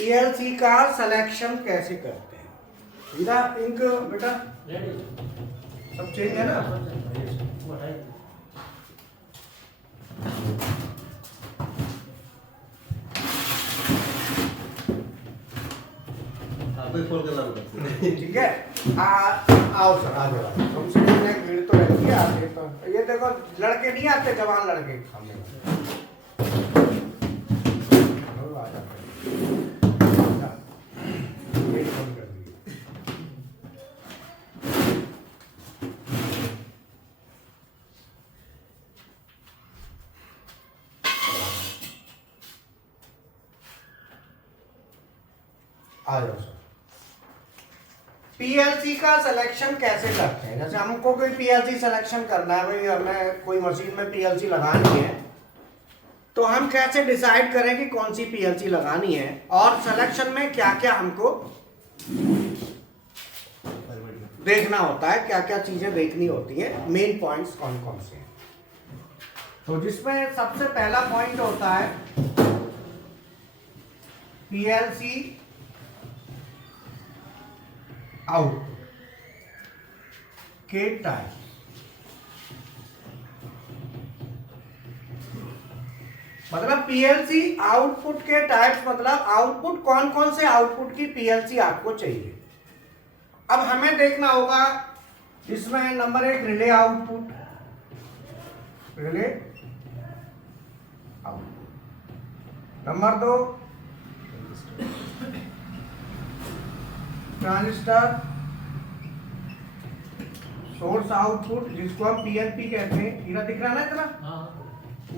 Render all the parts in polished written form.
PLC का selection कैसे करते हैं? हीरा इंक बेटा सब चेंज है ना? ठीक है, आओ सर आ जाओ। तुमसे भीड़ तो रहती है आगे, तो ये देखो लड़के नहीं आते, जवान लड़के सामने आ जाते हैं। गेट बंद कर दिए। आ जाओ सर। पीएलसी का सिलेक्शन कैसे करते हैं? जैसे हमको कोई पीएलसी सिलेक्शन करना है, भाई हमें कोई मशीन में पीएलसी लगानी है, तो हम कैसे डिसाइड करें कि कौन सी पीएलसी लगानी है, और सिलेक्शन में क्या क्या हमको देखना होता है, क्या क्या चीजें देखनी होती है, मेन पॉइंट्स कौन कौन से हैं। तो जिसमें सबसे पहला पॉइंट होता है पीएलसी आउटपुट के टाइप। मतलब पीएलसी आउटपुट के टाइप्स, मतलब आउटपुट कौन कौन से आउटपुट की पीएलसी आपको चाहिए। अब हमें देखना होगा इसमें number 1 relay output, relay output. Number 2 transistor source output, जिसको हम पीएनपी कहते हैं। इधर दिख रहा है ना इतना?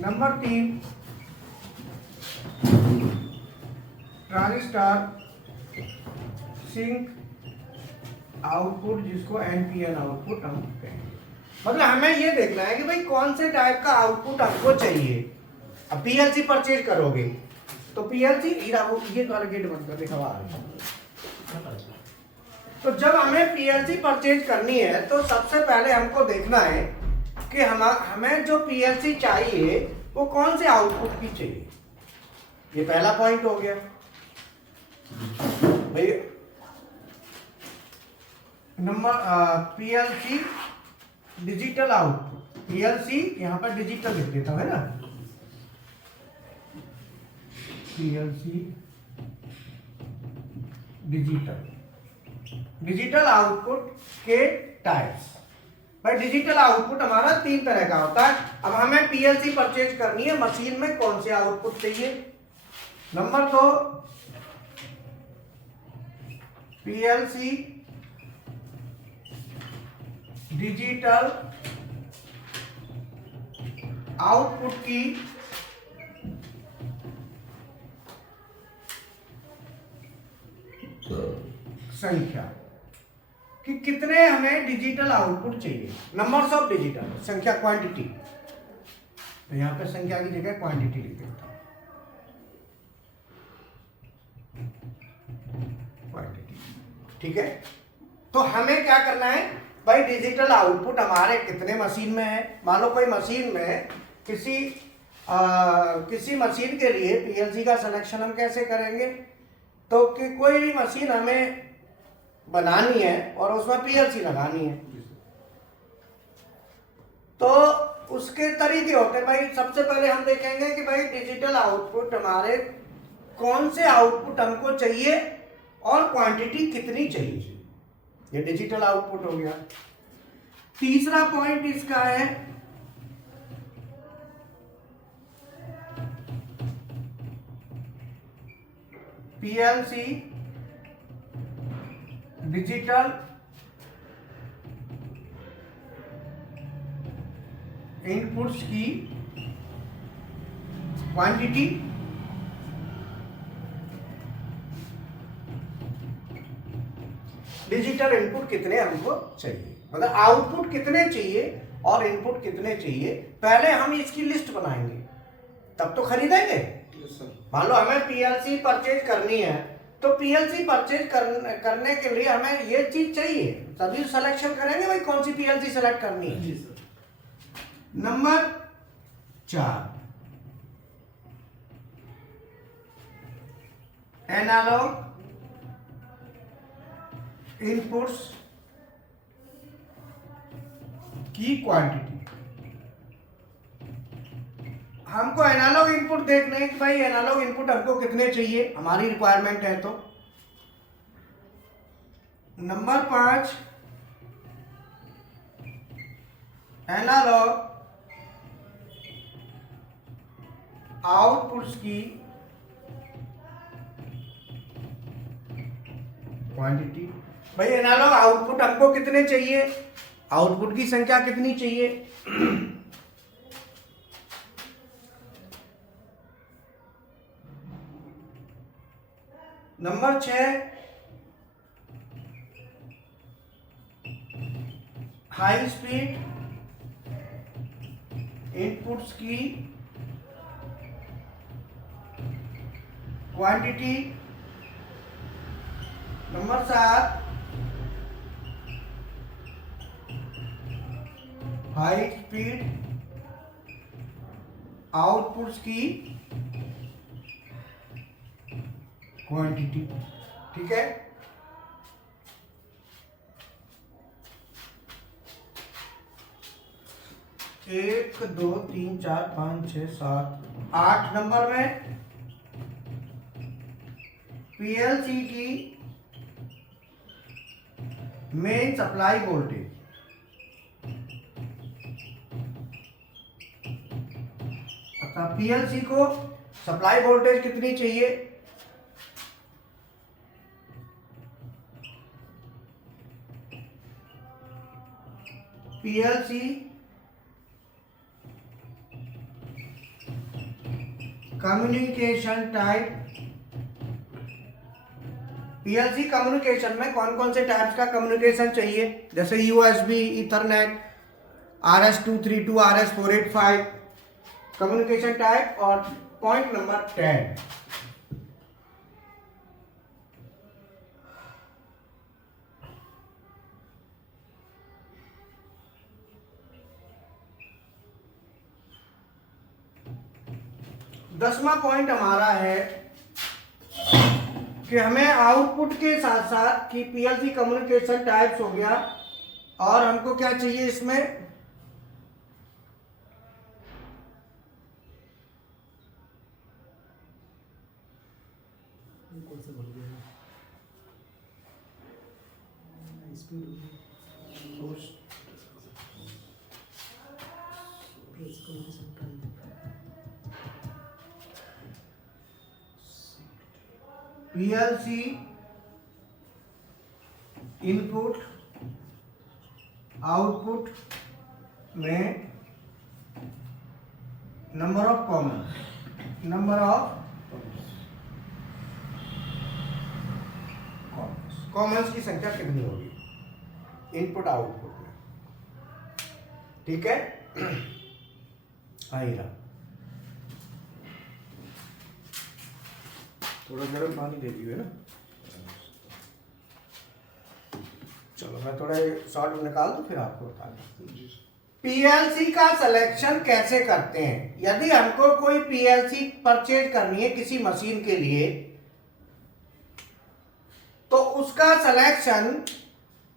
नंबर 3 ट्रांजिस्टर सिंक आउटपुट, जिसको एनपीएन आउटपुट हम कहते हैं। मतलब हमें ये देखना है कि भाई कौन से टाइप का आउटपुट हमको चाहिए। अब पीएलसी परचेज करोगे तो पीएलसी ये वाला गेट बंद कर दिखा आ रहा है। तो जब हमें पीएलसी परचेज करनी है तो सबसे पहले हमको देखना है कि हमें जो पीएलसी चाहिए वो कौन से आउटपुट की चाहिए। ये पहला पॉइंट हो गया भाई। Number PLC digital output, PLC यहां पर डिजिटल लिख देता है ना, पीएलसी डिजिटल आउटपुट के टाइप्स। भाई डिजिटल आउटपुट हमारा 3 तरह का होता है। अब हमें पीएलसी परचेज करनी है, मशीन में कौन से आउटपुट चाहिए। नंबर 2 पीएलसी डिजिटल आउटपुट की संख्या, कि कितने हमें डिजिटल आउटपुट चाहिए। नंबर्स ऑफ डिजिटल, संख्या क्वांटिटी, तो यहां पे संख्या की जगह क्वांटिटी लिख देता हूं, क्वांटिटी। ठीक है, तो हमें क्या करना है भाई, डिजिटल आउटपुट हमारे कितने मशीन में है। मान लो कोई मशीन में किसी मशीन के लिए पीएलसी का सिलेक्शन हम कैसे करेंगे, तो कि कोई भी मशीन हमें बनानी है और उसमें पीएलसी लगानी है, तो उसके तरीके होते हैं भाई। सबसे पहले हम देखेंगे कि भाई डिजिटल आउटपुट हमारे कौन से आउटपुट हमको चाहिए और क्वांटिटी कितनी चाहिए। ये डिजिटल आउटपुट हो गया। तीसरा पॉइंट इसका है पीएलसी डिजिटल इनपुट्स की क्वांटिटी, डिजिटल इनपुट कितने हमको चाहिए, मतलब आउटपुट कितने चाहिए और इनपुट कितने चाहिए। पहले हम इसकी लिस्ट बनाएंगे तब तो खरीदेंगे। मान लो हमें पीएलसी परचेज करनी है, तो पीएलसी परचेज करने के लिए हमें ये चीज चाहिए, तभी सिलेक्शन करेंगे भाई कौन सी पीएलसी सेलेक्ट करनी है। नंबर 4 एनालॉग इनपुट्स की क्वांटिटी। हमको एनालॉग इनपुट देखना है कि भाई एनालॉग इनपुट हमको कितने चाहिए, हमारी रिक्वायरमेंट है। तो नंबर 5, एनालॉग आउटपुट्स की क्वांटिटी। भाई एनालॉग आउटपुट हमको कितने चाहिए, आउटपुट की संख्या कितनी चाहिए। नंबर 6, हाई स्पीड इनपुट्स की quantity. Number 7, high speed outputs की क्वांटिटी। ठीक है, एक, दो, तीन, चार, 5, 6, 7, 8 नंबर में पीएलसी की मेन सप्लाई वोल्टेज। अच्छा, पीएलसी को सप्लाई वोल्टेज कितनी चाहिए। PLC communication type. PLC communication में कौन कौन से टाइप्स का कम्युनिकेशन चाहिए, जैसे USB, Ethernet, RS-232, RS-485 communication type. और पॉइंट नंबर 10, दसवां पॉइंट हमारा है कि हमें आउटपुट के साथ साथ कि पीएलसी कम्युनिकेशन टाइप्स हो गया, और हमको क्या चाहिए इसमें, पीएलसी इनपुट आउटपुट में नंबर ऑफ कॉमन्स की संख्या कितनी होगी इनपुट आउटपुट में। ठीक है, आइए थोड़ा गर्म पानी दे दीजिए ना। चलो मैं थोड़ा शॉर्ट निकाल दूं फिर आपको बता दूं। पीएलसी का सिलेक्शन कैसे करते हैं। यदि हमको कोई पीएलसी परचेज करनी है किसी मशीन के लिए, तो उसका सिलेक्शन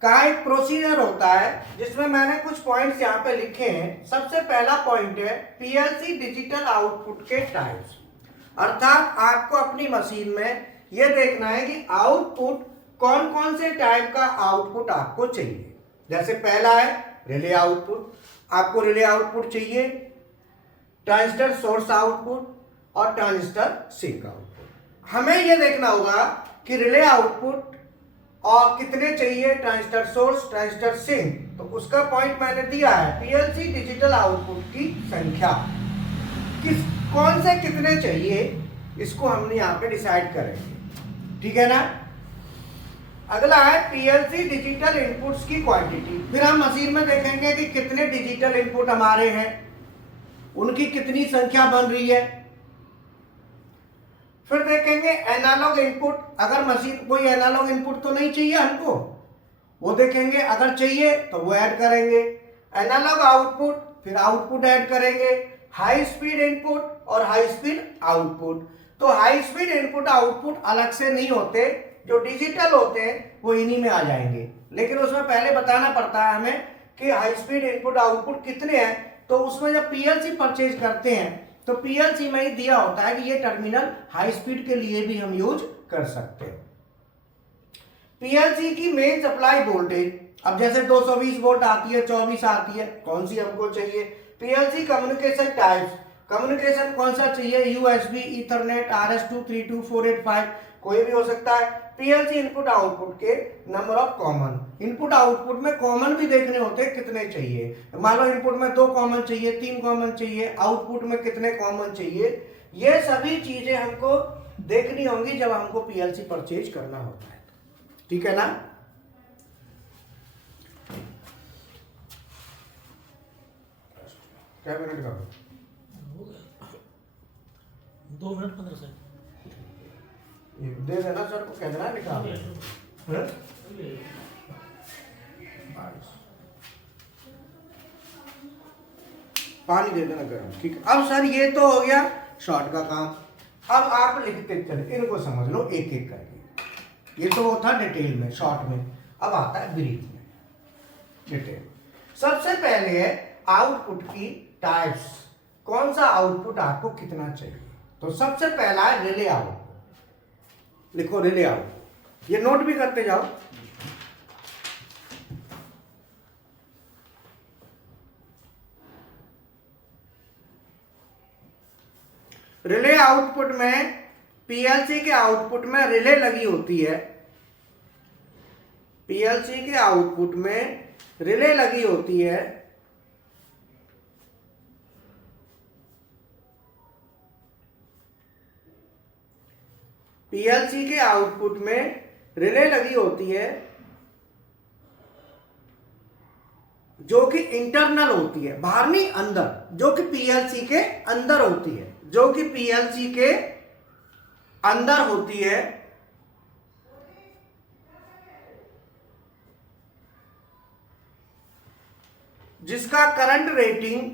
का एक प्रोसीजर होता है, जिसमें मैंने कुछ पॉइंट्स यहाँ पे लिखे हैं। सबसे पहला पॉइंट है पीएलसी डिजिटल आउटपुट के टाइप्स। अर्थात आपको अपनी मशीन में यह देखना है कि आउटपुट कौन कौन से टाइप का आउटपुट आपको चाहिए। जैसे पहला है रिले आउटपुट, आपको रिले आउटपुट चाहिए, ट्रांजिस्टर सोर्स आउटपुट और ट्रांजिस्टर सिंक आउटपुट। हमें यह देखना होगा कि रिले आउटपुट और कितने चाहिए, ट्रांजिस्टर सोर्स, ट्रांजिस्टर सिंक। तो उसका पॉइंट मैंने दिया है पीएलसी डिजिटल आउटपुट की संख्या, कौन से कितने चाहिए, इसको हम यहाँ पे डिसाइड करेंगे। ठीक है ना। अगला है पीएलसी डिजिटल इनपुट्स की क्वांटिटी। फिर हम मशीन में देखेंगे कि कितने डिजिटल इनपुट हमारे हैं, उनकी कितनी संख्या बन रही है। फिर देखेंगे एनालॉग इनपुट, अगर मशीन कोई एनालॉग इनपुट तो नहीं चाहिए हमको, वो देखेंगे, अगर चाहिए तो वो ऐड करेंगे। एनालॉग आउटपुट, फिर आउटपुट ऐड करेंगे। हाई स्पीड इनपुट और हाई स्पीड आउटपुट। तो हाई स्पीड इनपुट आउटपुट अलग से नहीं होते, जो डिजिटल होते हैं वो इन्हीं में आ जाएंगे। लेकिन उसमें पहले बताना पड़ता है हमें कि हाई स्पीड इनपुट आउटपुट कितने हैं। तो उसमें जब पीएलसी परचेज करते हैं तो पीएलसी में ही दिया होता है कि ये टर्मिनल हाई स्पीड के लिए भी हम यूज कर सकते हैं। पीएलसी की मेन सप्लाई वोल्टेज, अब जैसे 220 वोल्ट आती है, 24 आती है, कौन सी हमको चाहिए। पीएलसी कम्युनिकेशन टाइप्स, कम्युनिकेशन कौन सा चाहिए, यूएसबी, ईथरनेट, RS-232, 485, कोई भी हो सकता है। पीएलसी इनपुट आउटपुट के number of common, input output में कॉमन भी देखने होते हैं कितने चाहिए। मान लो इनपुट में 2 कॉमन चाहिए, 3 कॉमन चाहिए, आउटपुट में कितने कॉमन चाहिए, ये सभी चीजें हमको देखनी होंगी जब हमको पीएलसी परचेज करना होता है। ठीक है ना। क्या मिनट का 2 मिनट 15 सेकंड दे देना सर को, कह देना लिखा पानी दे देना गर्म। ठीक है। अब सर ये तो हो गया शॉर्ट का काम। अब आप लिखते चले, इनको समझ लो एक एक करके। ये तो वो था डिटेल में, शॉर्ट में। अब आता है ब्रीफ में, डिटेल। सबसे पहले है आउटपुट की टाइप्स, कौन सा आउटपुट आपको कितना चाहिए। तो सबसे पहला है रिले आउट। लिखो रिले आउट, ये नोट भी करते जाओ। रिले आउटपुट में, पीएलसी के आउटपुट में रिले लगी होती है। पीएलसी के आउटपुट में रिले लगी होती है। पीएलसी के आउटपुट में रिले लगी होती है जो कि इंटरनल होती है, बाहर नहीं अंदर, जो कि पीएलसी के अंदर होती है, जो कि पीएलसी के अंदर होती है। जिसका करंट रेटिंग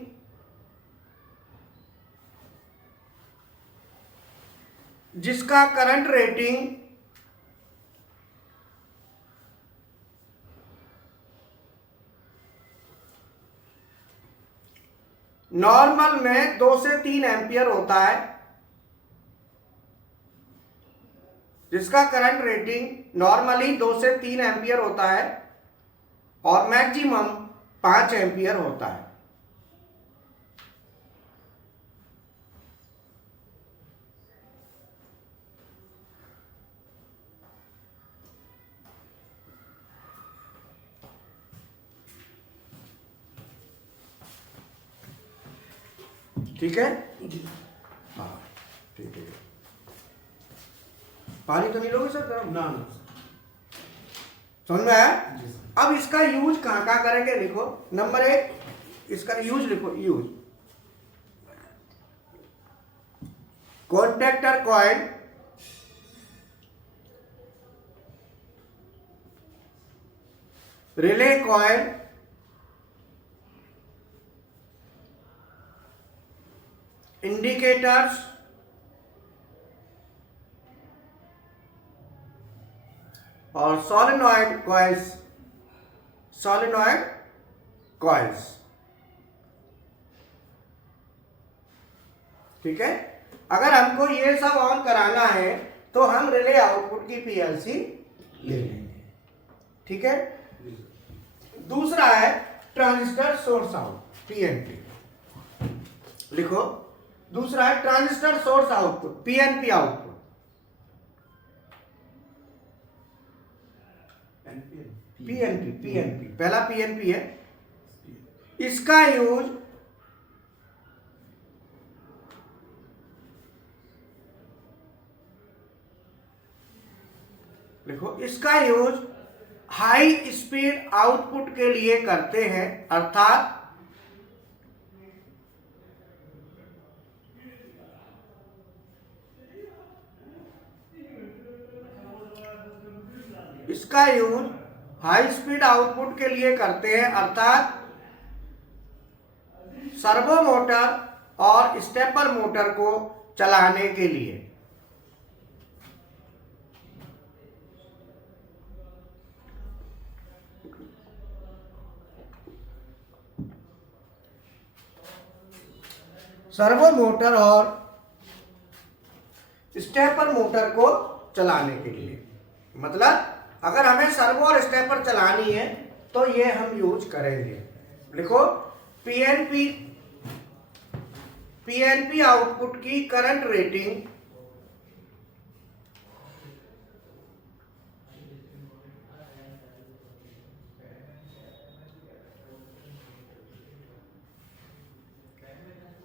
नॉर्मल में 2 से 3 एम्पियर होता है। जिसका करंट रेटिंग नॉर्मली 2 से 3 एम्पियर होता है और मैक्सिमम 5 एम्पियर होता है। ठीक है। हाँ ठीक है। पानी तो नहीं लोगे सर गर्म ना समझ में आया। अब इसका यूज कहाँ कहाँ करेंगे लिखो। नंबर 1, इसका यूज लिखो। Use contactor coil, relay coil, indicators, और सोलेनॉइड कॉइल्स। Solenoid coils. ठीक है। अगर हमको ये सब ऑन कराना है तो हम रिले आउटपुट की पीएलसी ले लेंगे। ठीक है। दूसरा है ट्रांजिस्टर सोर्स आउट, पीएनपी। लिखो, दूसरा है transistor source output, PNP output. PNP, PNP पहला पीएनपी है। इसका यूज देखो, इसका यूज हाई स्पीड आउटपुट के लिए करते हैं, अर्थात इसका यूज हाई स्पीड आउटपुट के लिए करते हैं, अर्थात सर्वो मोटर और स्टेपर मोटर को चलाने के लिए। सर्वो मोटर और स्टेपर मोटर को चलाने के लिए। मतलब अगर हमें सर्वो और स्टेपर चलानी है तो ये हम यूज करेंगे। लिखो पीएनपी आउटपुट की करंट रेटिंग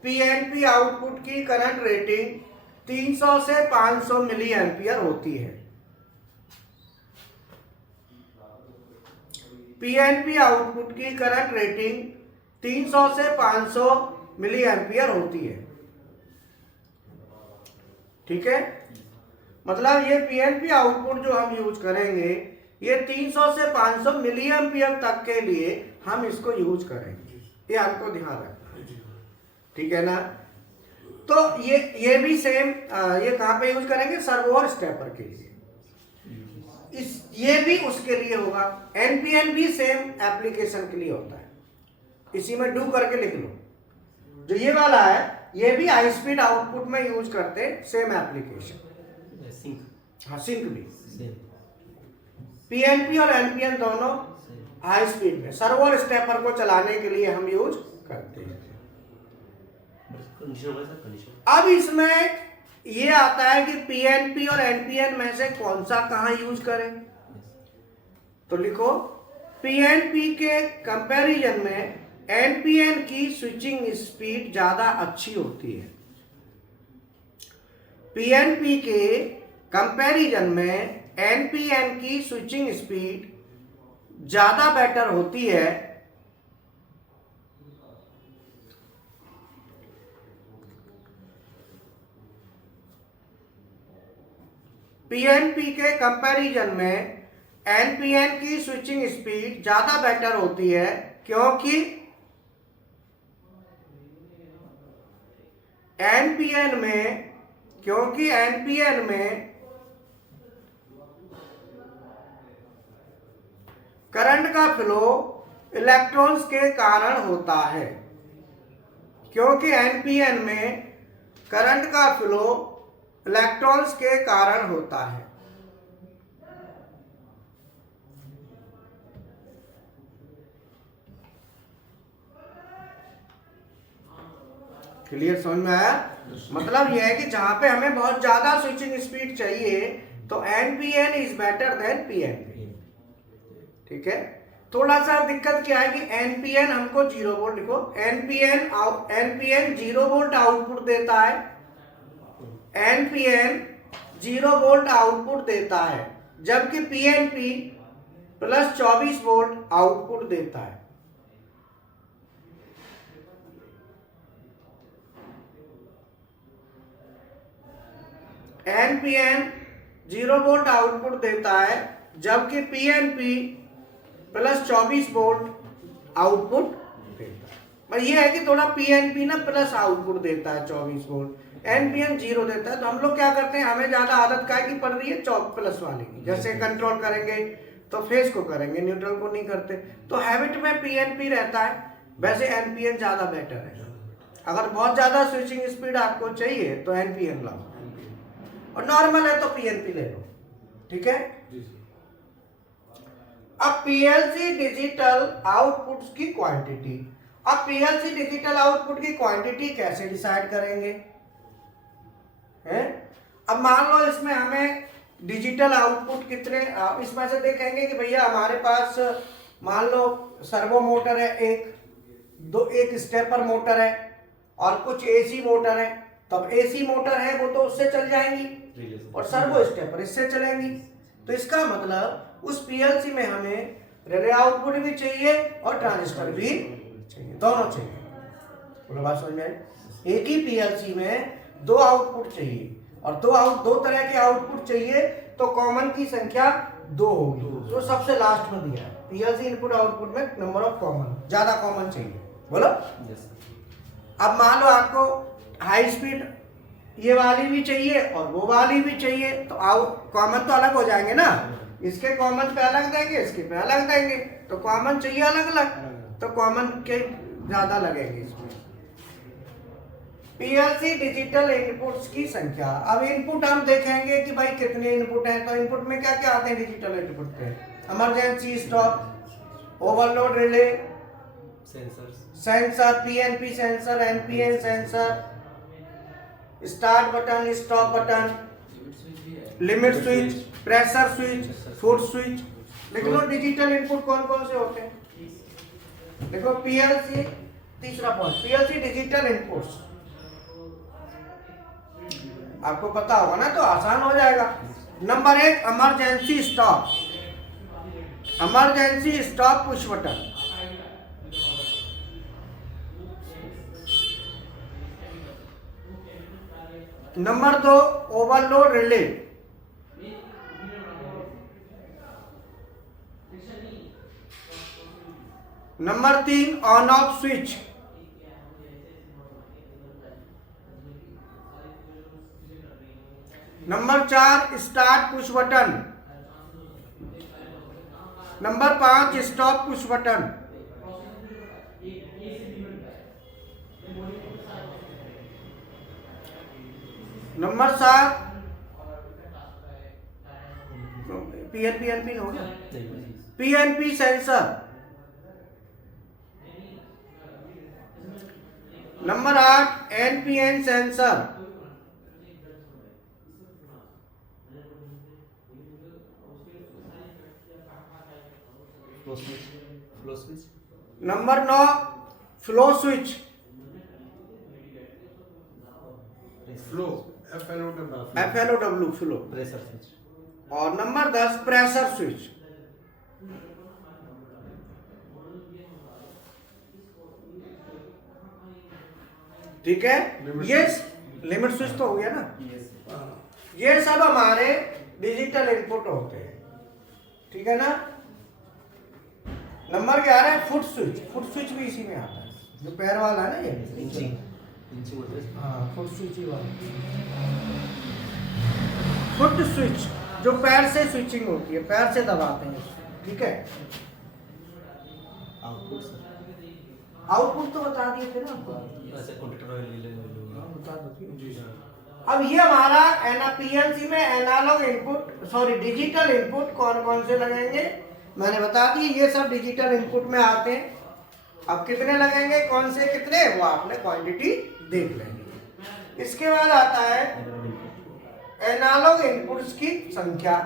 पीएनपी आउटपुट की करंट रेटिंग 300 से 500 मिली एम्पियर होती है। पीएनपी आउटपुट की करंट रेटिंग 300 से 500 मिली एम्पियर होती है। ठीक है, मतलब ये पीएनपी आउटपुट जो हम यूज करेंगे ये 300 से 500 मिली एम्पियर तक के लिए हम इसको यूज करेंगे, ये आपको ध्यान रखना है। ठीक है ना। तो ये भी सेम, ये कहां पे यूज करेंगे? सर्वो और स्टेपर के लिए। ये भी उसके लिए होगा। एनपीएन भी सेम एप्लीकेशन के लिए होता है। इसी में डू करके लिख लो। जो ये वाला है ये भी हाई स्पीड आउटपुट में यूज करते हैं, सेम एप्लीकेशन। हाँ, सिंक भी पीएनपी और एनपीएन दोनों हाई स्पीड में सर्वो और स्टेपर को चलाने के लिए हम यूज करते हैं। अब इसमें ये आता है कि पीएनपी और एनपीएन में से कौन सा कहां यूज करें। तो लिखो पीएनपी के कंपैरिजन में एनपीएन की स्विचिंग स्पीड ज्यादा अच्छी होती है। पीएनपी के कंपैरिजन में एनपीएन की स्विचिंग स्पीड ज्यादा बेटर होती है। पीएनपी के कंपैरिजन में एनपीएन की स्विचिंग स्पीड ज्यादा बेटर होती है क्योंकि एनपीएन में करंट का फ्लो इलेक्ट्रॉन्स के कारण होता है। क्योंकि एनपीएन में करंट का फ्लो इलेक्ट्रॉन्स के कारण होता है। क्लियर, समझ में आया? मतलब यह है कि जहां पे हमें बहुत ज्यादा स्विचिंग स्पीड चाहिए तो NPN is better than PNP. ठीक है, थोड़ा सा दिक्कत क्या है कि एनपीएन हमको 0 वोल्ट, लिखो एनपीएन 0 वोल्ट आउटपुट देता है। एनपीएन 0 वोल्ट आउटपुट देता है जबकि पीएनपी प्लस 24 वोल्ट आउटपुट देता है। एनपीएन 0 वोल्ट आउटपुट देता है जबकि पीएनपी प्लस 24 वोल्ट आउटपुट देता है। पर यह है कि थोड़ा पीएनपी ना प्लस आउटपुट देता है 24 वोल्ट, एनपीएन 0 देता है। तो हम लोग क्या करते हैं, हमें ज्यादा आदत काय की पड़ रही है प्लस वाले की। जैसे कंट्रोल करेंगे तो फेस को करेंगे, न्यूट्रल को नहीं करते। तो हैबिट में पीएनपी रहता है, वैसे एनपीएन ज्यादा बेटर है। अगर बहुत ज्यादा स्विचिंग स्पीड आपको चाहिए तो एनपीएन लाओ, और नॉर्मल है तो पीएनपी ले लो। ठीक है। अब पीएलसी डिजिटल आउटपुट की क्वांटिटी। अब पीएलसी डिजिटल आउटपुट की क्वांटिटी कैसे डिसाइड करेंगे? है? अब मान लो इसमें हमें डिजिटल आउटपुट कितने, इसमें से देखेंगे कि भैया हमारे पास मान लो सर्वो मोटर है, एक स्टेपर मोटर है और कुछ एसी मोटर है। तब एसी मोटर है वो तो उससे चल जाएंगी और सर्वो स्टेपर इससे चलेंगी। तो इसका मतलब उस पीएलसी में हमें रिले आउटपुट भी चाहिए और ट्रांजिस्टर भी चाहिए, दोनों चाहिए। बोलो बात समझ में आई? एक ही पीएलसी में 2 आउटपुट चाहिए और दो तरह के आउटपुट चाहिए, तो कॉमन की संख्या 2 होगी। तो सबसे लास्ट में दिया है पीएलसी इनपुट आउटपुट में नंबर ऑफ कॉमन, ज्यादा कॉमन चाहिए। बोलो। अब मान लो आपको हाई स्पीड ये वाली भी चाहिए और वो वाली भी चाहिए, तो कॉमन तो अलग हो जाएंगे ना। इसके कॉमन पे अलग देंगे, इसके पे अलग देंगे, तो कॉमन चाहिए अलग अलग, तो कॉमन के ज्यादा लगेंगे इसमें। पीएलसी डिजिटल इनपुट्स की संख्या। अब इनपुट हम देखेंगे कि भाई कितने इनपुट हैं। तो इनपुट में क्या क्या आते हैं डिजिटल इनपुट पे? Emergency stop, overload relay, sensor, PNP sensor, NPN sensor, start button, stop button, limit switch, pressure switch, foot switch. लिख लो डिजिटल इनपुट कौन कौन से होते हैं। देखो पीएलसी, तीसरा पॉइंट, पीएलसी डिजिटल इनपुट्स आपको पता होगा ना, तो आसान हो जाएगा। Number 1 emergency stop, emergency stop push button. Number 2 overload relay. Number 3 on off switch. Number 4 start push button. Number 5 stop push button. Number 7 PNP हो गया, PNP sensor. Number 8 NPN sensor. Number 9 flow switch, flow, FLOW flow. Pressure switch. और number 10 pressure switch. ठीक है, ये limit switch तो हो गया ना। ये सब हमारे डिजिटल इनपुट होते हैं, ठीक है ना। Number 11 foot switch, foot switch भी इसी में आता है, जो पैर वाला है ना ये। हाँ, फुट स्विच ही वाला। फुट स्विच जो पैर से स्विचिंग होती है, पैर से दबाते हैं, ठीक है। आउटपुट तो बता दिए थे ना आपको, बता दो। अब ये हमारा पीएलसी में analog input, sorry digital input कौन कौन से लगेंगे मैंने बता दिए। ये सब डिजिटल इनपुट में आते हैं। अब कितने लगेंगे, कौन से कितने, वो आपने क्वांटिटी देख लेंगे। इसके बाद आता है एनालॉग इनपुट्स की संख्या।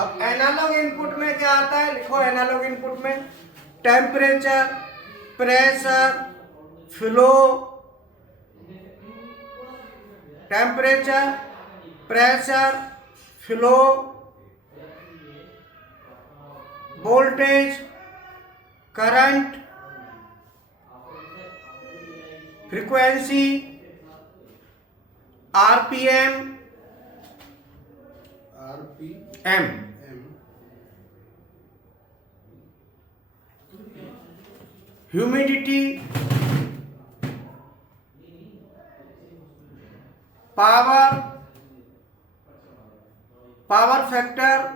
अब एनालॉग इनपुट में क्या आता है, लिखो एनालॉग इनपुट में temperature, pressure, flow, temperature, pressure, flow, voltage, current, frequency, RPM, RPM, humidity, power, power factor,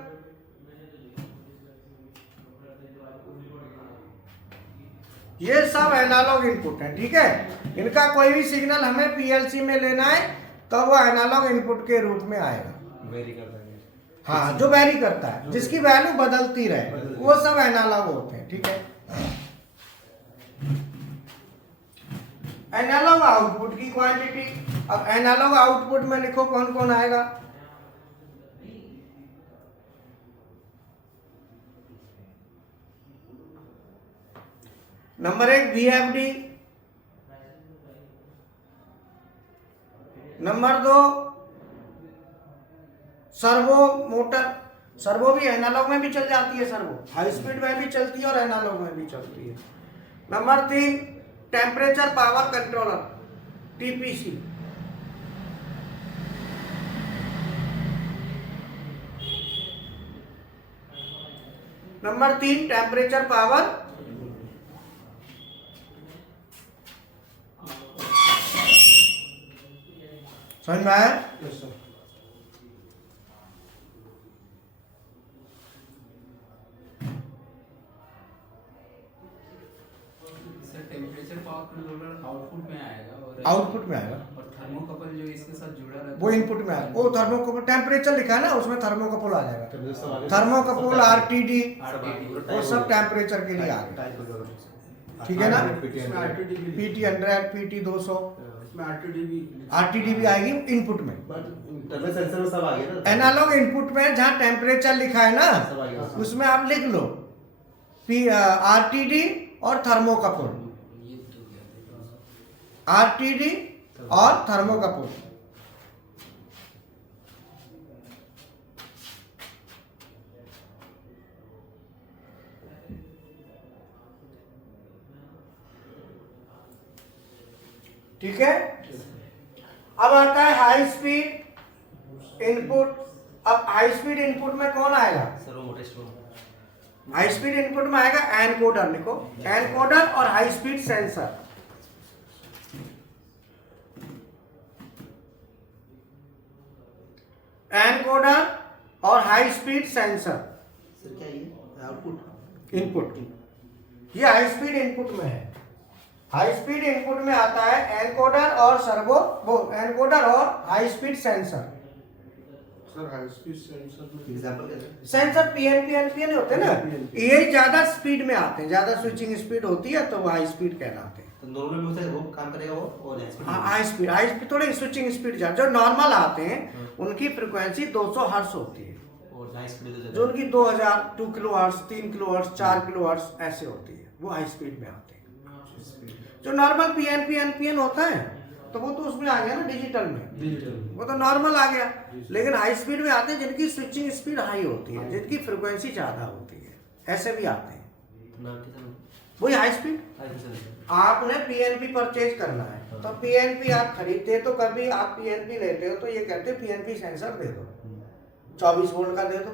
ये सब एनालॉग इनपुट है, ठीक है। इनका कोई भी सिग्नल हमें पीएलसी में लेना है तो वो एनालॉग इनपुट के रूप में आएगा। वेरी करता है। हाँ, जो वेरी करता है, जिसकी वैल्यू बदलती रहे, वो सब एनालॉग होते हैं, ठीक है। एनालॉग आउटपुट की क्वांटिटी। अब एनालॉग आउटपुट में लिखो कौन कौन आएगा। Number 1 VFD, number 2 servo motor. Servo भी एनालॉग में भी चल जाती है, सर्वो हाई स्पीड में भी चलती है और एनालॉग में भी चलती है। Number 3 temperature power controller, TPC। Number 3 temperature power, समझ में आया। टेम्परेचर पावर कंट्रोलर आउटपुट में आएगा और आउटपुट में आएगा। और थर्मोकपल जो इसके साथ जुड़ा रहता है वो इनपुट में आएगा। वो थर्मोकपल टेम्परेचर लिखा है ना, उसमें थर्मोकपल आ जाएगा। थर्मोकपल, आरटीडी, वो सब टेम्परेचर के लिए आ गया। ठीक है ना। इसमें RTD PT 100, PT 200, इसमें RTD भी RTD भी आएगी इनपुट में। टर्बो सेंसर में सब आ गया ना। एनालॉग इनपुट में जहाँ टेम्परेचर लिखा है ना, सब आ गया। उसमें आप लिख लो RTD और थर्मोकपल, RTD और थर्मोकपल। ठीक है। अब आता है हाई स्पीड इनपुट। अब हाई स्पीड इनपुट में कौन आएगा? Servo motor store. High speed input में आएगा एनकोडर। लिखो एनकोडर और हाई स्पीड सेंसर। एनकोडर और हाई स्पीड सेंसर सर क्या ये आउटपुट इनपुट, ये हाई स्पीड इनपुट में है। हाई स्पीड इनपुट में आता है एनकोडर और एनकोडर और high speed sensor. Sir high speed sensor में एग्जांपल क्या है? सेंसर पीएनपी एनपीएन होते हैं ना, ये ज्यादा स्पीड में आते हैं, ज्यादा स्विचिंग स्पीड होती है तो वो हाई स्पीड कहलाते हैं। तो नॉर्मल में होता है वो काम करेगा वो, और हाई स्पीड थोड़ी स्विचिंग स्पीड जो नॉर्मल आते हैं उनकी फ्रीक्वेंसी 200 हर्ट्ज होती है। और हाई स्पीड जो उनकी 2000, 2 kilo hertz, 3 kilo hertz, 4 kilo hertz ऐसे होती है, वो हाई स्पीड में आते हैं। जो नॉर्मल पीएनपी एनपीएन होता है तो वो तो उसमें आ गया ना, डिजिटल में, वो तो नॉर्मल आ गया। लेकिन हाई स्पीड में आते हैं जिनकी स्विचिंग स्पीड हाई होती है, जिनकी फ्रीक्वेंसी ज्यादा होती है, ऐसे भी आते हैं। वही हाई स्पीड। आपने पीएनपी परचेज करना है तो पीएनपी आप खरीदते तो कभी आप पीएनपी लेते हो तो ये कहते हैं पीएनपी सेंसर दे दो, 24 वोल्ट का दे दो।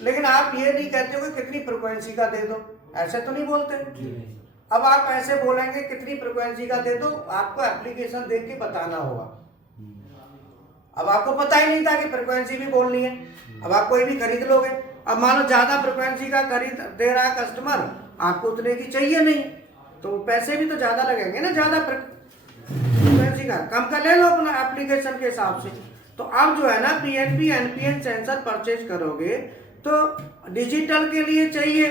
लेकिन आप ये नहीं कहते हो कि कितनी फ्रीक्वेंसी का दे दो, ऐसे तो नहीं बोलते। अब आप ऐसे बोलेंगे कितनी फ्रीक्वेंसी का दे दो, आपको एप्लीकेशन देख के बताना होगा। अब आपको पता ही नहीं था कि फ्रीक्वेंसी भी बोलनी है, अब आप कोई भी खरीद लोगे। अब मान लो ज्यादा फ्रीक्वेंसी का खरीद दे रहा है कस्टमर, आपको उतने की चाहिए नहीं, तो पैसे भी तो ज्यादा लगेंगे ना। ज्यादा फ्रीक्वेंसी का कम का ले लो अपना एप्लीकेशन के हिसाब से। तो आप जो है ना पीएनपी एनपीएन सेंसर परचेज करोगे तो डिजिटल के लिए चाहिए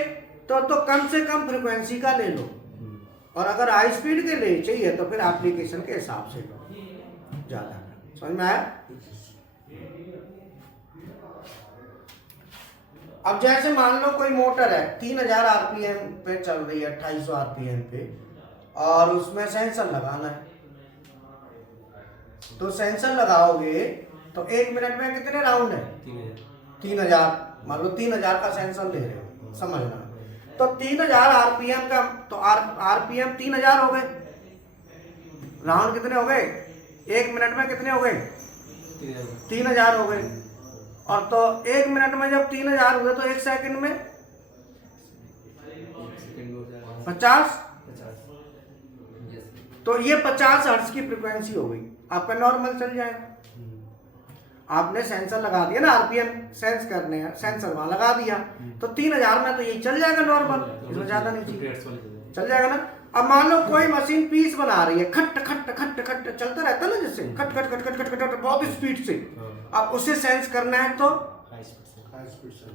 तो कम से कम फ्रीक्वेंसी का ले लो, और अगर हाई स्पीड के लिए चाहिए तो फिर एप्लीकेशन के हिसाब से लो ज्यादा। समझ में आया? अब जैसे मान लो कोई मोटर है 3000 आरपीएम पे चल रही है, 2800 आरपीएम पे, और उसमें सेंसर लगाना है। तो सेंसर लगाओगे तो 1 मिनट में कितने राउंड है? 3000। मान लो 3000 का सेंसर ले रहे हो, समझना। तो 3000 आरपीएम का, तो आरपीएम 3000 हो गए, राउंड कितने हो गए? 1 मिनट में कितने हो गए? 3000 हो गए। और तो 1 मिनट में जब 3000 हुए तो 1 सेकंड में 50। तो ये 50 हर्ट्ज की फ्रीक्वेंसी हो गई, आपका नॉर्मल चल जाएगा। आपने सेंसर लगा दिया ना, आरपीएम सेंस करने हैं, सेंसर वहां लगा दिया तो 3000 में तो ये चल जाएगा नॉर्मल, इसमें ज्यादा नहीं चाहिए, चल जाएगा ना। अब मान लो कोई मशीन पीस बना रही है, खट खट खट खट चलता रहता है ना, जैसे खट खट खट खट खट खट बहुत स्पीड से। अब उसे सेंस करना है तो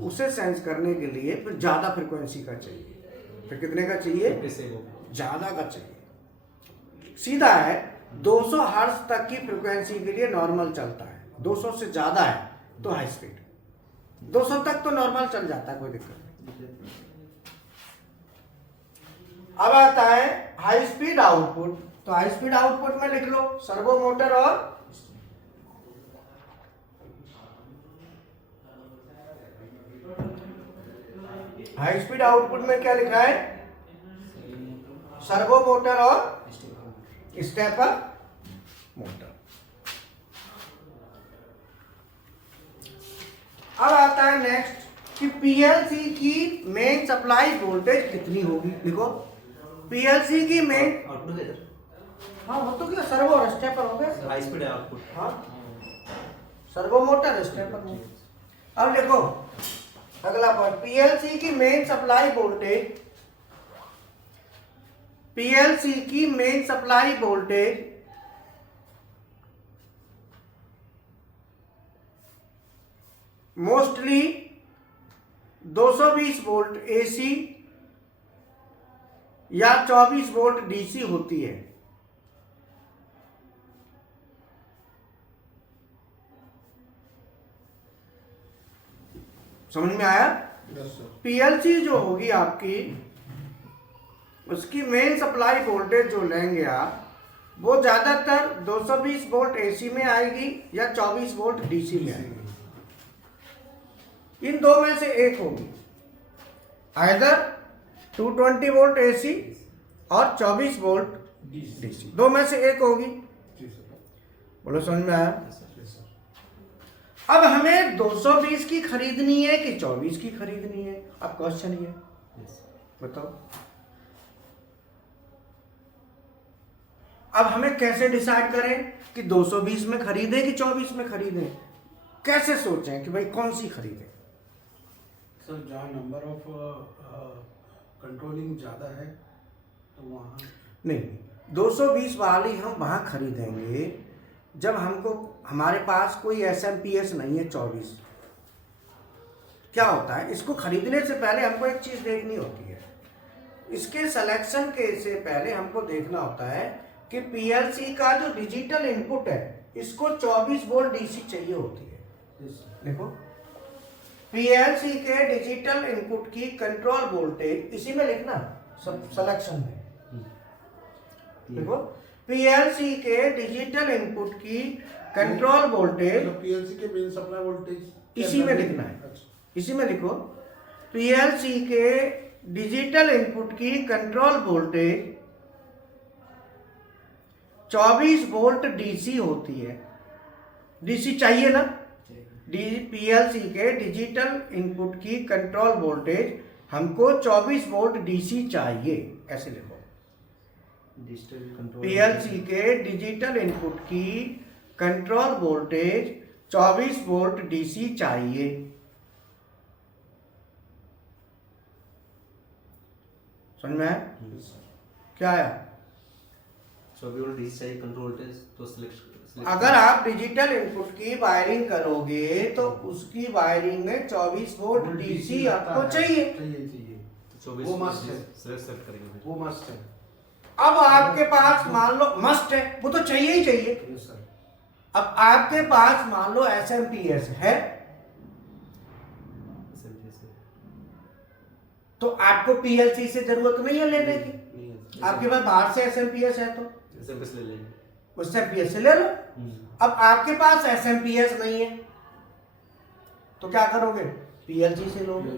उसे सेंस करने के लिए फिर ज्यादा फ्रीक्वेंसी का चाहिए। फिर कितने का चाहिए? ज्यादा का चाहिए। सीधा है 200 हर्ट्ज तक की फ्रीक्वेंसी के लिए नॉर्मल चलता है, 200 से ज्यादा है तो हाई स्पीड, 200 तक तो नॉर्मल चल जाता है, कोई दिक्कत नहीं। अब आता है हाई स्पीड आउटपुट। तो हाई स्पीड आउटपुट में लिख लो सर्वो मोटर और हाई स्पीड आउटपुट में क्या लिखा है? सर्वो मोटर और स्टेपर मोटर। अब आता है नेक्स्ट कि पीएलसी की मेन सप्लाई वोल्टेज कितनी होगी। देखो पीएलसी की मेन, हाँ वो तो क्या सर्वो और स्टेपर हो गया, हाई स्पीड आउटपुट। हाँ सर्वो मोटर स्टेपर मोटर। अब देखो अगला पॉइंट, पीएलसी की मेन सप्लाई वोल्टेज पीएलसी की main supply voltage mostly 220 volt AC या 24 वोल्ट डीसी होती है। समझ में आया? Yes sir. पीएलसी जो होगी आपकी, उसकी मेन सप्लाई वोल्टेज जो लेंगे आप, वो ज्यादातर 220 वोल्ट एसी में आएगी या 24 वोल्ट डीसी में आएगी। इन दो में से एक होगी, आइदर 220 वोल्ट एसी और 24 वोल्ट डीसी, दो में से एक होगी। जी सर। बोलो समझ में आया? Yes sir. अब हमें 220 की खरीदनी है कि 24 की खरीदनी है? अब क्वेश्चन ये बताओ। अब हमें कैसे डिसाइड करें कि 220 में खरीदें कि 24 में खरीदें? कैसे सोचें कि भाई कौन सी खरीदें? सर जहाँ नंबर ऑफ कंट्रोलिंग ज़्यादा है तो वहाँ नहीं, 220 वाली हम वहां खरीदेंगे जब हमको हमारे पास कोई एसएमपीएस नहीं है 24। क्या होता है, इसको खरीदने से पहले हमको एक चीज देखनी होती है। इसके सिलेक्शन के से पहले हमको देखना होता है कि पीएलसी का जो डिजिटल इनपुट है, इसको 24 वोल्ट डीसी चाहिए होती है। देखो, पीएलसी के डिजिटल इनपुट की कंट्रोल वोल्टेज, इसी में लिखना सिलेक्शन में। देखो, पीएलसी के डिजिटल इनपुट की कंट्रोल वोल्टेज, पीएलसी के मेन सप्लाई वोल्टेज इसी में लिखना है। अच्छा। इसी में लिखो, पीएलसी के डिजिटल इनपुट की कंट्रोल वोल्टेज 24 वोल्ट डीसी होती है। डीसी चाहिए ना? पीएलसी के डिजिटल इनपुट की कंट्रोल वोल्टेज हमको 24 वोल्ट डीसी चाहिए, ऐसे लिखो। पीएलसी के डिजिटल इनपुट की कंट्रोल वोल्टेज 24 वोल्ट डीसी चाहिए। समझ में आया? क्या आया? 24 वोल्ट डीसी चाहिए कंट्रोल वोल्टेज, तो सिलेक्ट अगर आप डिजिटल इनपुट की वायरिंग करोगे तो उसकी वायरिंग में 24 वोल्ट डीसी आपको चाहिए। चाहिए। तो 24 वो मस्त है। सेलेक्ट करेंगे। वो मस्त है। अब आपके पास मान लो मस्ट है, वो तो चाहिए ही चाहिए। Yes sir. अब आपके पास मान लो एसएमपीएस है, तो आपको पीएलसी से जरूरत नहीं है लेने की। नहीं है। आपके पास बाहर से एसएमपीएस है तो एसएमपीएस ले लेंगे। एसएमपीएस से ले लो। अब आपके पास एसएमपीएस नहीं है तो क्या करोगे? पीएलसी से लोगे।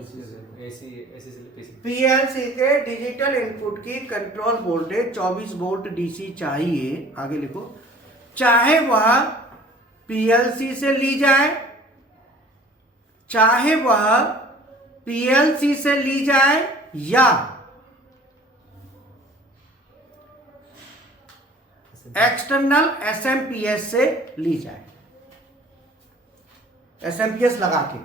एसी से पीएलसी के डिजिटल इनपुट की कंट्रोल वोल्टेज 24 वोल्ट डीसी चाहिए। आगे लिखो, चाहे वह पीएलसी से ली जाए, चाहे वह पीएलसी से ली जाए या एक्सटर्नल एसएमपीएस से ली जाए। एसएमपीएस लगा के,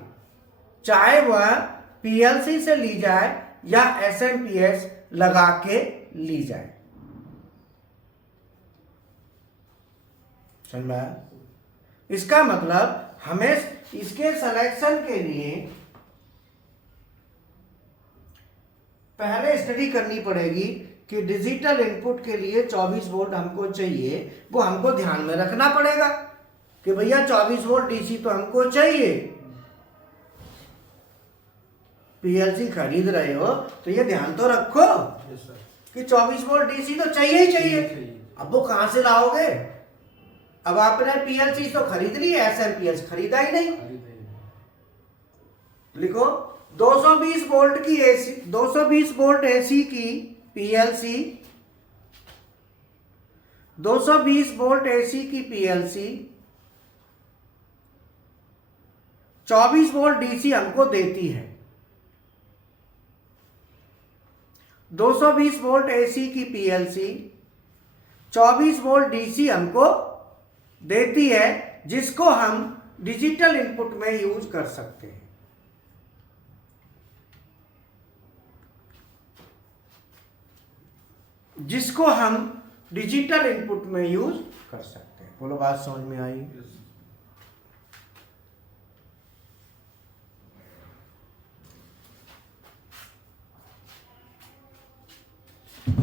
चाहे वह पीएलसी से ली जाए या एसएमपीएस लगा के ली जाए। समझ में आया? इसका मतलब हमें इसके सिलेक्शन के लिए पहले स्टडी करनी पड़ेगी कि डिजिटल इनपुट के लिए 24 वोल्ट हमको चाहिए, वो हमको ध्यान में रखना पड़ेगा कि भैया 24 वोल्ट डीसी तो हमको चाहिए। पीएलसी खरीद रहे हो तो ये ध्यान तो रखो यस सर। कि 24 वोल्ट डीसी तो चाहिए ही चाहिए। अब वो कहां से लाओगे? अब आपने पीएलसी तो खरीद ली, एसएमपीएस खरीदा ही नहीं। लिखो, 220 वोल्ट की एसी, 220 वोल्ट एसी की पीएलसी, 220 वोल्ट एसी की पीएलसी 24 वोल्ट डीसी हमको देती है। 220 वोल्ट एसी की पीएलसी 24 वोल्ट डीसी हमको देती है, जिसको हम डिजिटल इनपुट में यूज कर सकते हैं। जिसको हम डिजिटल इनपुट में यूज कर सकते हैं। बोलो बात समझ में आई?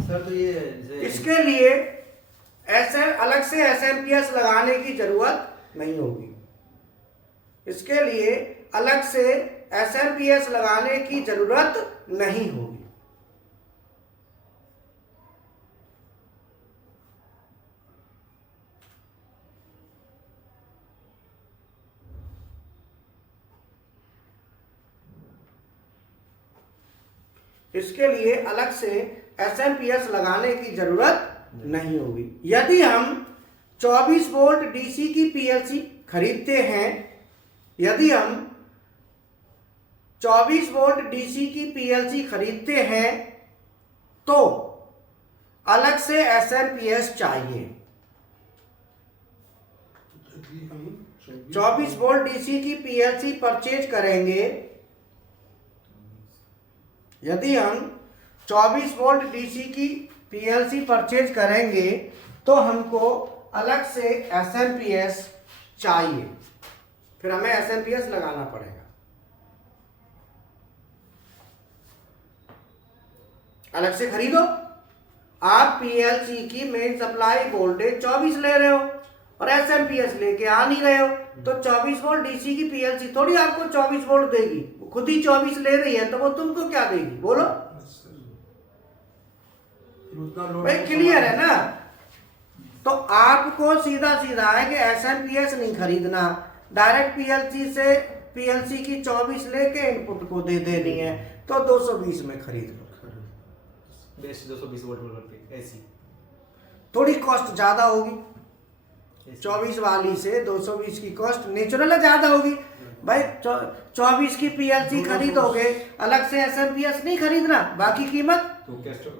सर तो ये जैसे इसके लिए ऐसे अलग से एसएमपीएस लगाने की जरूरत नहीं होगी। इसके लिए अलग से एसएमपीएस लगाने की जरूरत नहीं होगी। इसके लिए अलग से एसएमपीएस लगाने की जरूरत नहीं होगी। यदि हम 24 वोल्ट डीसी की पीएलसी खरीदते हैं, यदि हम 24 वोल्ट डीसी की पीएलसी खरीदते हैं तो अलग से एसएमपीएस चाहिए। 24 वोल्ट डीसी की पीएलसी परचेज करेंगे, यदि हम 24 वोल्ट डीसी की पीएलसी परचेज करेंगे तो हमको अलग से एसएमपीएस चाहिए, फिर हमें एसएमपीएस लगाना पड़ेगा। अलग से खरीदो। आप पीएलसी की मेन सप्लाई वोल्टेज 24 ले रहे हो और एसएमपीएस लेके आ नहीं रहे हो, तो 24 वोल्ट डीसी की पीएलसी थोड़ी आपको 24 वोल्ट देगी, वो खुद ही 24 ले रही है, तो वो तुमको क्या देगी? बोलो भाई, क्लियर है ना? तो आपको सीधा सीधा है कि एसएमपीएस नहीं खरीदना, डायरेक्ट पीएलसी से पीएलसी की 24 लेके इनपुट को दे देनी है, तो 220 में खरीद लो। बेस्ट 220 वोल्ट में ऐसी थोड़ी कॉस्ट ज्यादा होगी, 24 वाली से 220 की कॉस्ट नेचुरल ज्यादा होगी। भाई 24 की पीएलसी खरीदोगे, अलग से एसएमपीएस नहीं खरीदना, बाकी कीमत तो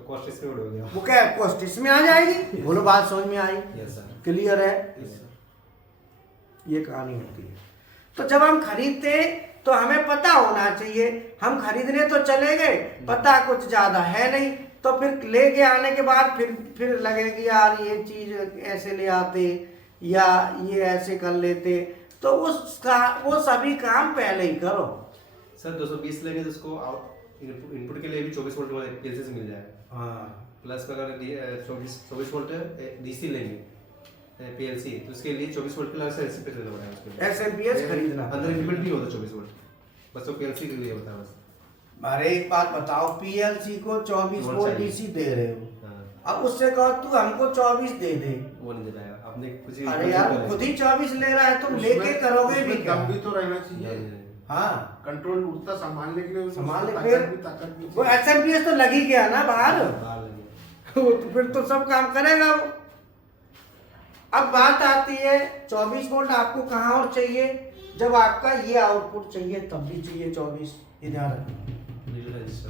कॉस्ट इसमें हो गया। वो क्या कॉस्ट इसमें आ जाएगी। बोलो बात समझ में आई? Yes sir. क्लियर है? ये कहानी होती है। तो जब हम खरीदते हैं तो हमें पता होना चाहिए, हम खरीदने तो चले गए, पता कुछ ज्यादा है नहीं, तो फिर लेके आने के बाद फिर लगेगी यार ये चीज ऐसे ले आते या ये ऐसे कर लेते, तो वो सभी काम पहले ही करो। सर 220 लेंगे तो उसको इनपुट के लिए भी 24 वोल्ट वाला पीएलसी से मिल जाएगा। हाँ, प्लस में अगर 24 वोल्ट डीसी लेंगे पीएलसी तो उसके लिए 24 वोल्ट के लिए एसएमपीएस लेना पड़ेगा उसके लिए। एसएमपीएस खरीदना अंदर इनपुट नहीं होता 24 वोल्ट, बस वो पीएलसी के लिए होता है बस। अरे एक बात बताओ, पीएलसी को 24 वोल्ट डीसी दे रहे हो, हाँ। अब उससे कहो तू हमको 24 दे दे, वो नहीं दे पाएगा, आपने कुछ ही अरे यार खुद ही 24 ले रहा है, तुम लेके करोगे भी क्या? दम भी तो रहना चाहिए। हाँ, कंट्रोल उतना संभालने के लिए संभालने उसमें फिर ताकत भी वो चाहिए। एसएमपीएस तो लगी गया ना बाहर, बाहर लगे। वो तो फिर तो सब काम करेगा वो। अब बात आती है 24 वोल्ट आपको कहाँ और चाहिए, जब आपका ये आउटपुट चाहिए तब भी चाहिए 24, ये ध्यान रखना। डिजिटल रजिस्टर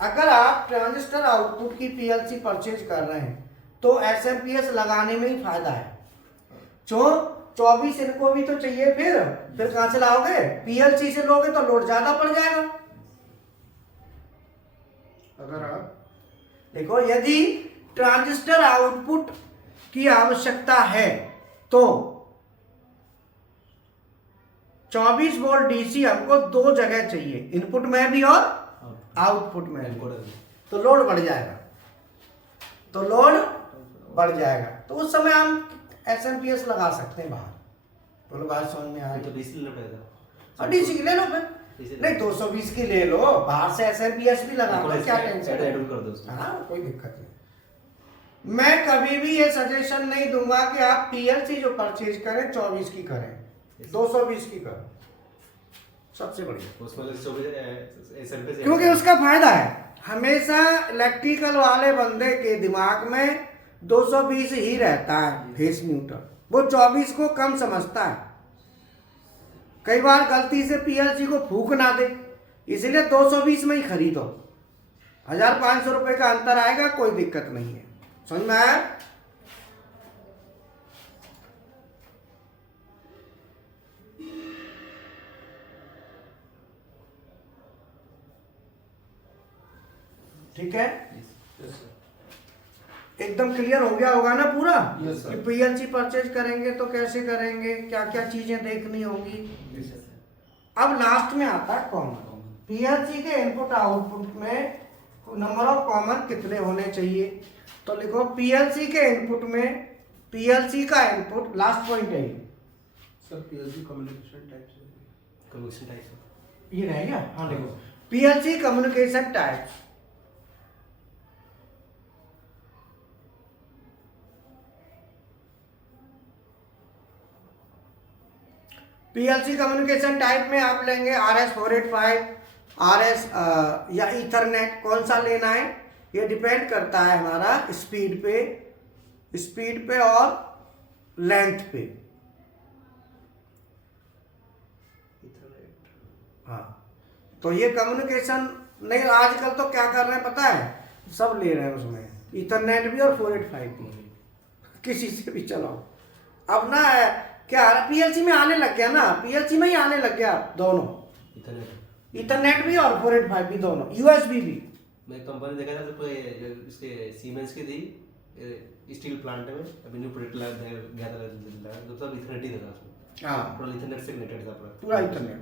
अगर आप ट्रांजिस्टर आउटपुट की पीएलसी परचेज कर रहे हैं तो एसएमपीएस लगाने में ही फायदा है। 24 इनको भी तो चाहिए, फिर कहां से लाओगे? पीएलसी से लोगे तो लोड ज्यादा पड़ जाएगा। अगर आप देखो, यदि ट्रांजिस्टर आउटपुट की आवश्यकता है तो 24 वोल्ट डीसी हमको दो जगह चाहिए, इनपुट में भी और आउटपुट में भी, तो लोड बढ़ जाएगा, तो उस समय हम एसएमपीएस लगा सकते हैं बाहर। बोलो बात समझ में आ रही? तो डीसी लेना पड़ेगा। और डीसी की ले लो फिर, नहीं 220 की ले लो, बाहर से एसएमपीएस भी लगा लो, क्या टेंशन है? ऐड कर दो उसमें। हाँ, कोई दिक्कत नहीं। मैं कभी भी ये सजेशन नहीं दूंगा कि आप पीएलसी जो परचेज करें 24 की करें, 220 की करें, सबसे बढ़िया। उसमें 24 एसएमपीएस क्योंकि उसका फायदा है, हमेशा इलेक्ट्रिकल वाले बंदे के दिमाग में 220 ही रहता है फेस न्यूट्रल, वो 24 को कम समझता है, कई बार गलती से पीएलसी को फूक ना दे, इसलिए 220 में ही खरीदो, 1500 रुपए का अंतर आएगा, कोई दिक्कत नहीं है। समझ में आया? ठीक है, यस सर। एकदम क्लियर हो गया होगा ना पूरा? Yes, sir. कि पीएलसी परचेज करेंगे तो कैसे करेंगे, क्या क्या चीजें देखनी होंगी। Yes sir. अब लास्ट में आता है कॉमन। पीएलसी के इनपुट आउटपुट में नंबर ऑफ कॉमन कितने होने चाहिए? तो लिखो पीएलसी के इनपुट में, पीएलसी का इनपुट लास्ट पॉइंट है ये। Sir PLC communication types communication types ये रह गया, हाँ लिखो PLC communication types. PLC communication type में आप लेंगे RS485, RS या ईथरनेट, कौन सा लेना है ये डिपेंड करता है हमारा स्पीड पे और लेंथ पे। हाँ, तो ये कम्युनिकेशन नहीं, आजकल तो क्या कर रहे हैं पता है, सब ले रहे हैं उसमें ईथरनेट भी और 485 भी, किसी से भी चलाओ। अब ना क्या पीएलसी में आने लग गया ना, पीएलसी में ही आने लग गया दोनों, ईथरनेट भी और 485 भी दोनों, यूएसबी भी। मैं कंपनी देखा था तो इसके सीमेंस की थी स्टील प्लांट में, अभी न्यू प्रोडक्ट गया था तो सब इथरनेट ही था उसमें। हाँ, पूरा इथरनेट से कनेक्टेड था पूरा ईथरनेट।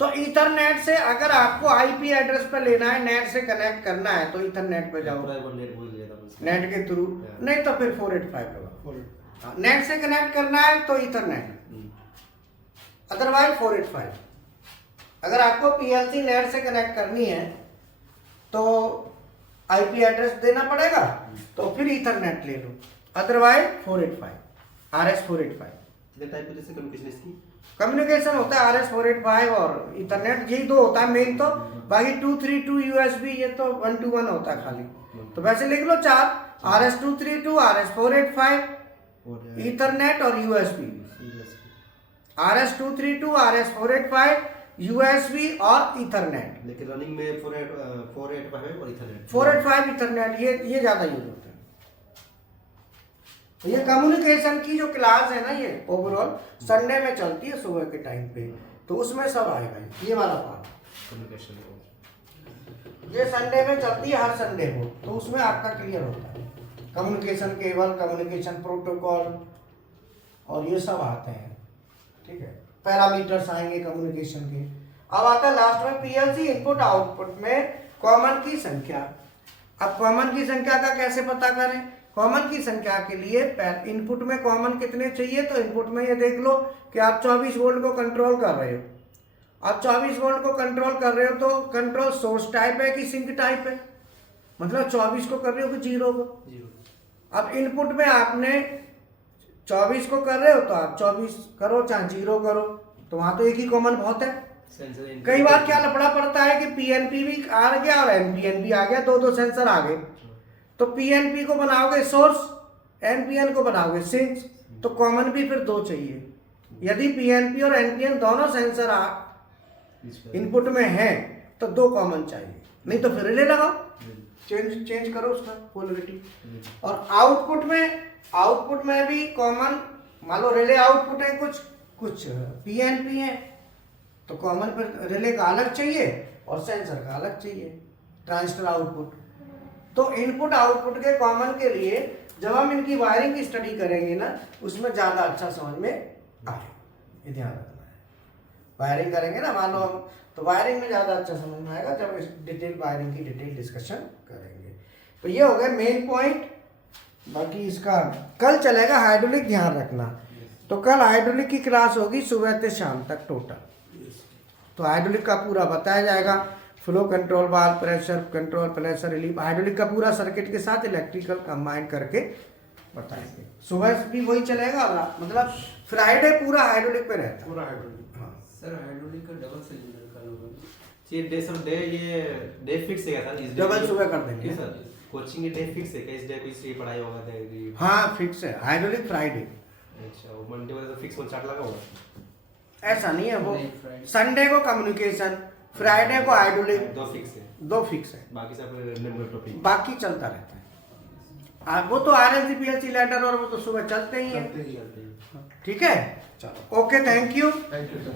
तो ईथरनेट से अगर आपको आईपी एड्रेस पे लेना है, नेट से कनेक्ट करना है तो ईथरनेट पे जाओ, पूरा वो नेट बोल लिया था उसका। नेट के थ्रू, नहीं तो फिर 485 लगाओ। नेट से कनेक्ट करना है तो ईथरनेट, अदरवाइज 485। अगर आपको पीएलसी नेट से कनेक्ट करनी है तो आईपी एड्रेस देना पड़ेगा, तो फिर ईथरनेट ले लो, अदरवाइज 485, RS485। कितने टाइप के जैसे कम्युनिकेशन इसकी? कम्युनिकेशन होता है RS485 और ईथरनेट, यही दो होता है मेन। तो बाकी 232 यूएसबी ये तो 1 to 1 होता है खाली, तो वैसे लिख लो 4, RS232, RS485, ईथरनेट और यूएसबी। RS232, RS485, यूएसबी और ईथरनेट। लेकिन रनिंग में 485 और इथरनेट, 485 ईथरनेट ये ज्यादा यूज होता है। तो ये कम्युनिकेशन की जो क्लास है ना, ये ओवरऑल संडे में चलती है सुबह के टाइम पे, तो उसमें सब आएगा ये वाला पार्ट। कम्युनिकेशन ये संडे में चलती है हर संडे को, तो उसमें आपका क्लियर होता है कम्युनिकेशन केबल, कम्युनिकेशन प्रोटोकॉल और ये सब आते हैं। ठीक है, पैरामीटर्स आएंगे कम्युनिकेशन के। अब आता है लास्ट में पीएलसी इनपुट आउटपुट में कॉमन की संख्या। अब कॉमन की संख्या का कैसे पता करें? कॉमन की संख्या के लिए इनपुट में कॉमन कितने चाहिए, तो इनपुट में ये देख लो कि आप 24 वोल्ट को कंट्रोल कर रहे हो। आप 24 वोल्ट को कंट्रोल कर रहे हो तो कंट्रोल सोर्स टाइप है कि सिंक टाइप है, मतलब 24 को कर रहे हो कि 0 को। अब इनपुट में आपने 24 को कर रहे हो तो आप 24 करो चाहे 0 करो, तो वहां तो एक ही कॉमन बहुत है। कई बार क्या लफड़ा पड़ता है कि पीएनपी भी आ गया और एनपीएन भी आ गया, दो सेंसर आ गए। तो पीएनपी को बनाओगे सोर्स, एनपीएन को बनाओगे सिंक, तो कॉमन भी फिर 2 चाहिए। यदि पीएनपी और एनपीएन दोनों सेंसर इनपुट में है तो 2 कॉमन चाहिए, नहीं तो फिर रिले लगाओ, चेंज करो उसका पोलरिटी। और आउटपुट में भी कॉमन, मान लो रिले आउटपुट है, कुछ पीएनपी है, तो कॉमन पर रिले का अलग चाहिए और सेंसर का अलग चाहिए, ट्रांजिस्टर आउटपुट। तो इनपुट आउटपुट के कॉमन के लिए जब हम इनकी वायरिंग की स्टडी करेंगे ना, उसमें ज़्यादा अच्छा समझ में आए, ये ध्यान रखना है। वायरिंग करेंगे ना मान लो हम, तो वायरिंग में ज़्यादा अच्छा समझ में आएगा जब इस डिटेल वायरिंग की डिटेल डिस्कशन करेंगे। तो ये हो गए मेन पॉइंट। बाकी इसका कल चलेगा हाइड्रोलिक, ध्यान रखना। तो कल हाइड्रोलिक की क्लास होगी सुबह से शाम तक टोटल। तो हाइड्रोलिक का पूरा बताया जाएगा, flow control valve, pressure control, pressure relief, hydraulic का पूरा सर्किट के साथ इलेक्ट्रिकल कंबाइन करके बताएंगे। सुबह भी वही चलेगा, मतलब फ्राइडे पूरा हाइड्रोलिक पे रहता है, पूरा हाइड्रोलिक। हाँ। सर हाइड्रोलिक का डबल सिलेंडर का लोगों ये डे सब डे, ये डे फिक्स है सर? इस डबल सुबह कर देंगे सर। कोचिंग डे फिक्स है क्या? इस डे कोई से पढ़ाई होगा तो? हाँ फिक्स है हाइड्रोलिक फ्राइडे। अच्छा, वो मंडे वाला तो फिक्स 1 चार्ट लगा होगा? ऐसा नहीं है, वो संडे को कम्युनिकेशन, फ्राइडे को हाइड्रोलिक, 2 फिक्स है, 2 फिक्स है, बाकी सब रैंडम टॉपिक, बाकी चलता रहता है। वो तो RLC PLC लेटर और वो तो सुबह चलते ही है। चलते ही ठीक है, चलो okay, thank you. Thank you sir.